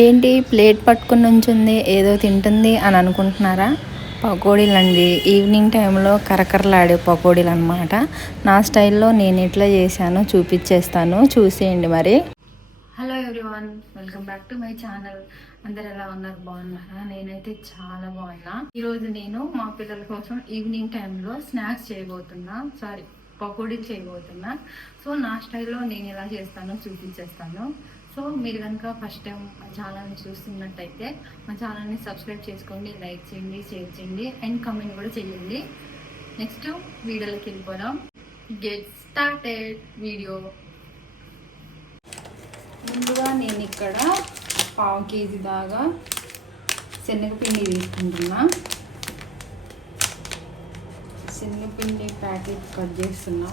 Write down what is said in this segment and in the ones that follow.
ఏంటి ప్లేట్ పట్టుకుని ఉంచుంది ఏదో తింటుంది అని అనుకుంటున్నారా? పకోడీలు అండి ఈవినింగ్ టైంలో కరకరలాడే పకోడీలు అనమాట నా స్టైల్లో నేను ఎట్లా చేశానో చూపించేస్తాను చూసేయండి మరి. Hello everyone welcome back to my channel అందరు ఎలా ఉన్నారు? బాగున్నారా? నేనైతే చాలా బాగున్నా. ఈరోజు నేను మా పిల్లల కోసం ఈవినింగ్ టైంలో స్నాక్స్ చేయబోతున్నా. సారీ పకోడీలు చేయబోతున్నా. సో నా స్టైల్లో నేను ఎలా చేస్తానో చూపించేస్తాను సో మీరు కనుక ఫస్ట్ టైం మా ఛానల్ని చూస్తున్నట్టయితే మా ఛానల్ని సబ్స్క్రైబ్ చేసుకోండి లైక్ చేయండి షేర్ చేయండి అండ్ కమెంట్ కూడా చేయండి. నెక్స్ట్ వీడియోలోకి వెళ్ళిపోదాం. గెట్ స్టార్టెడ్ వీడియో ముందుగా నేను ఇక్కడ పావు కేజీ దాకా శనగపిండి తీసుకుంటున్నా. శనగపిండి ప్యాకెట్ కట్ చేస్తున్నా.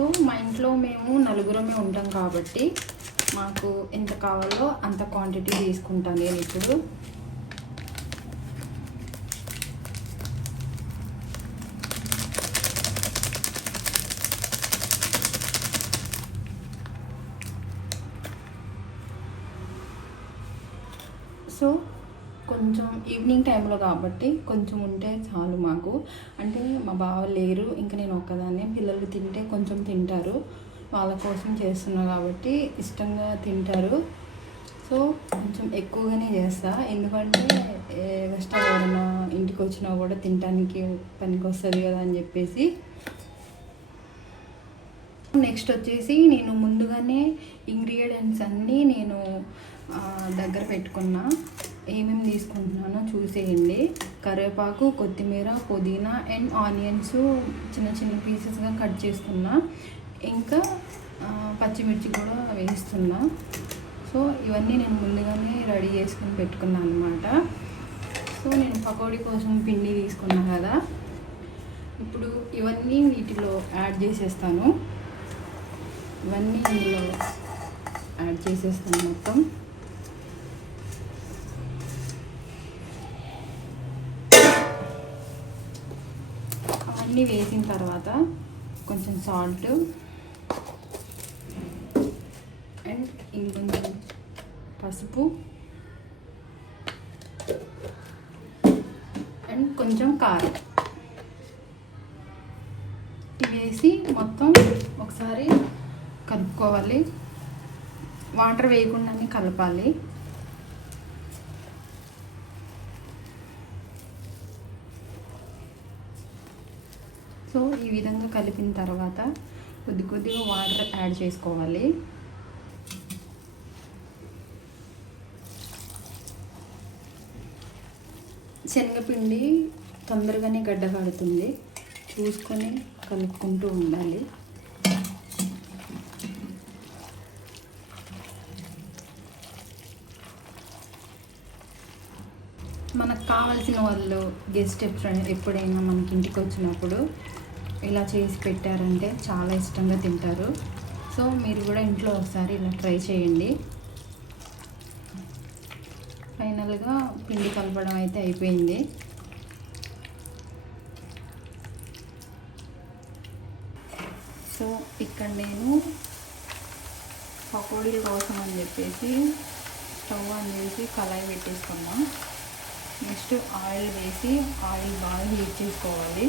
సో మా ఇంట్లో మేము నలుగురమే ఉంటాం కాబట్టి మాకు ఎంత కావాలో అంత క్వాంటిటీ తీసుకుంటాను నేను ఇప్పుడు. సో కొంచెం ఈవినింగ్ టైంలో కాబట్టి కొంచెం ఉంటే చాలు మాకు. అంటే మా బావ లేరు ఇంకా నేను ఒక్కదాన్నే. పిల్లలు తింటే కొంచెం తింటారు. వాళ్ళ కోసం చేస్తున్నా కాబట్టి ఇష్టంగా తింటారు. సో కొంచెం ఎక్కువగానే చేస్తా. ఎందుకంటే ఎక్స్ట్రా ఎవరైనా ఇంటికి వచ్చినా కూడా తినడానికి పనికి వస్తుంది కదా అని చెప్పేసి. నెక్స్ట్ వచ్చేసి నేను ముందుగానే ఇంగ్రీడియంట్స్ అన్నీ నేను దగ్గర పెట్టుకున్నా. ఏమేమి తీసుకుంటున్నానో చూసేయండి. కరివేపాకు కొత్తిమీర పుదీనా అండ్ ఆనియన్స్ చిన్న చిన్న పీసెస్గా కట్ చేసుకున్నా ఇంకా పచ్చిమిర్చి కూడా వేస్తున్నా. సో ఇవన్నీ నేను ముందుగానే రెడీ చేసుకుని పెట్టుకున్నాను అనమాట సో నేను పకోడీ కోసం పిండి తీసుకున్నా కదా. ఇప్పుడు ఇవన్నీ వీటిలో యాడ్ చేసేస్తాను. ఇవన్నీ ఇందులో యాడ్ చేసేస్తాను మొత్తం. అన్నీ వేసిన తర్వాత కొంచెం సాల్ట్ అండ్ ఇంకొంచెం పసుపు అండ్ కొంచెం కారం. వేసి మొత్తం ఒకసారి కలుపుకోవాలి. వాటర్ వేయకుండానే కలపాలి. సో ఈ విధంగా కలిపిన తర్వాత కొద్ది కొద్దిగా వాటర్ యాడ్ చేసుకోవాలి. శనగపిండి తొందరగానే గడ్డ పడుతుంది చూసుకొని కలుపుకుంటూ ఉండాలి. మనకు కావాల్సిన వాళ్ళు గెస్ట్ ఎప్పుడైనా ఎప్పుడైనా మనకి ఇంటికి వచ్చినప్పుడు ఇలా చేసి పెట్టారంటే చాలా ఇష్టంగా తింటారు. సో మీరు కూడా ఇంట్లో ఒకసారి ఇలా ట్రై చేయండి. ఫైనల్గా పిండి కలపడం అయితే అయిపోయింది. సో ఇక్కడ నేను పకోడీల కోసం అని చెప్పేసి స్టవ్ అని చేసి కళాయి పెట్టేసుకున్నా. నెక్స్ట్ ఆయిల్ వేసి ఆయిల్ బాగా హీట్ చేసుకోవాలి.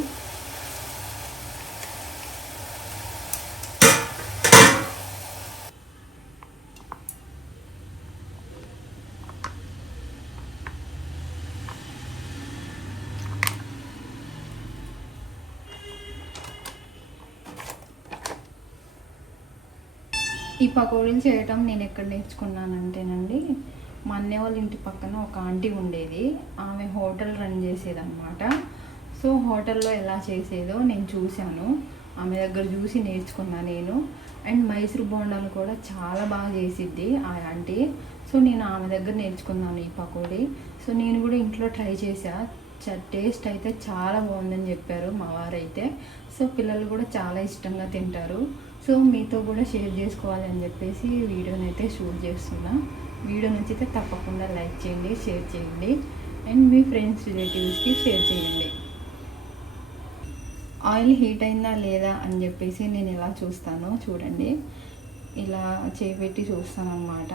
ఈ పకోడీలు చేయటం నేను ఎక్కడ నేర్చుకున్నానంటేనండి మా అన్నయ్య వాళ్ళ ఇంటి పక్కన ఒక ఆంటీ ఉండేది. ఆమె హోటల్ రన్ చేసేదన్నమాట. సో హోటల్లో ఎలా చేసేదో నేను చూశాను. ఆమె దగ్గర చూసి నేర్చుకున్నా నేను. అండ్ మైసూర్ బోండాలు కూడా చాలా బాగా చేసిద్ది ఆ ఆంటీ. సో నేను ఆమె దగ్గర నేర్చుకున్నాను ఈ పకోడీ. సో నేను కూడా ఇంట్లో ట్రై చేశా. చ- టేస్ట్ అయితే చాలా బాగుందని చెప్పారు మా వారైతే. సో పిల్లలు కూడా చాలా ఇష్టంగా తింటారు. సో మీతో కూడా షేర్ చేసుకోవాలని చెప్పేసి వీడియోని అయితే షూట్ చేస్తున్నా. వీడియో నుంచి అయితే తప్పకుండా లైక్ చేయండి షేర్ చేయండి. అండ్ మీ ఫ్రెండ్స్ రిలేటివ్స్కి షేర్ చేయండి. ఆయిల్ హీట్ అయిందా లేదా అని చెప్పేసి నేను ఎలా చూస్తానో చూడండి. ఇలా చేపెట్టి చూస్తానమాట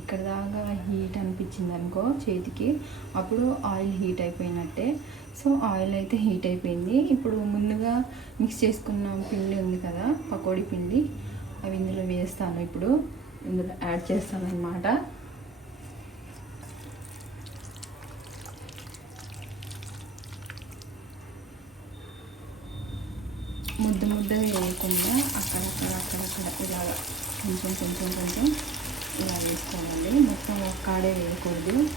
ఇక్కడ దాకా హీట్ అనిపించింది అనుకో చేతికి. అప్పుడు ఆయిల్ హీట్ అయిపోయినట్టే. సో ఆయిల్ అయితే హీట్ అయిపోయింది. ఇప్పుడు ముందుగా మిక్స్ చేసుకున్న పిండి ఉంది కదా పకోడీ పిండి. అవి ఇందులో వేస్తాను ఇప్పుడు. ఇందులో యాడ్ చేస్తాను అనమాట ముద్ద ముద్దగా వేయకుండా అక్కడక్కడ అక్కడక్కడ ఇలాగా కొంచెం కొంచెం కొంచెం ఇలా వేసుకోవాలి. మొత్తం ఒక్కాడే వేయకూడదు.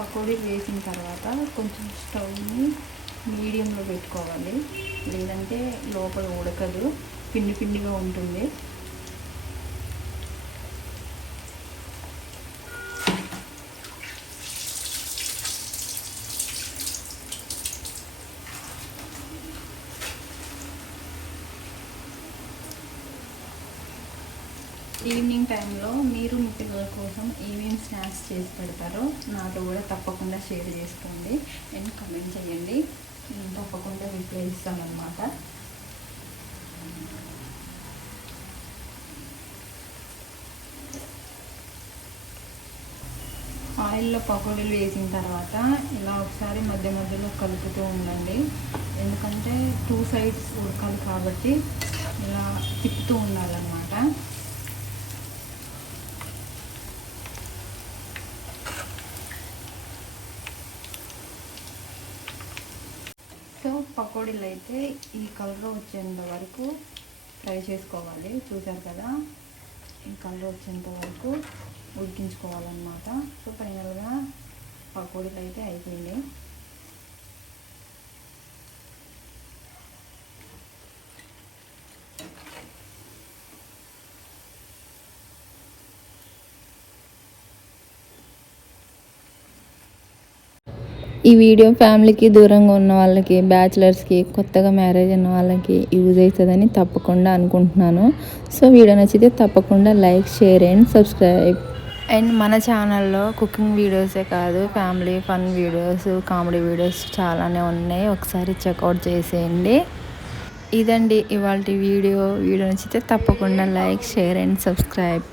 పకోడీ వేసిన తర్వాత కొంచెం స్టవ్ని మీడియంలో పెట్టుకోవాలి. లేదంటే లోపల ఉడకదు. పిండి పిండిగా ఉంటుంది. ఈవినింగ్ టైంలో మీరు మీ పిల్లల కోసం ఏమేమి స్నాక్స్ చేసి పెడతారో నాతో కూడా తప్పకుండా షేర్ చేసుకోండి. అండ్ కమెంట్ చేయండి. నేను తప్పకుండా రిప్లై ఇస్తానమాట ఆయిల్లో పకోడీలు వేసిన తర్వాత ఇలా ఒకసారి మధ్య మధ్యలో కలుపుతూ ఉండండి. ఎందుకంటే టూ సైడ్స్ ఉడకాలి కాబట్టి ఇలా తిప్పుతూ ఉండాలన్నమాట. సో పకోడీలు అయితే ఈ కలర్ వచ్చేంత వరకు ఫ్రై చేసుకోవాలి. చూసారు కదా? ఈ కలర్ వచ్చేంత వరకు ఉడికించుకోవాలన్నమాట. సో ఫైనల్గా పకోడీలు అయితే అయిపోయింది. ఈ వీడియో ఫ్యామిలీకి దూరంగా ఉన్న వాళ్ళకి బ్యాచిలర్స్కి కొత్తగా మ్యారేజ్ అయిన వాళ్ళకి యూజ్ అవుతుందని తప్పకుండా అనుకుంటున్నాను. సో వీడియో నచ్చితే తప్పకుండా like share and subscribe. And మన ఛానల్లో కుకింగ్ వీడియోసే కాదు family fun videos comedy videos చాలానే ఉన్నాయి. ఒకసారి చెక్అవుట్ చేసేయండి. ఇదండి ఇవాళ వీడియో. వీడియో నచ్చితే తప్పకుండా లైక్ షేర్ అండ్ సబ్స్క్రైబ్.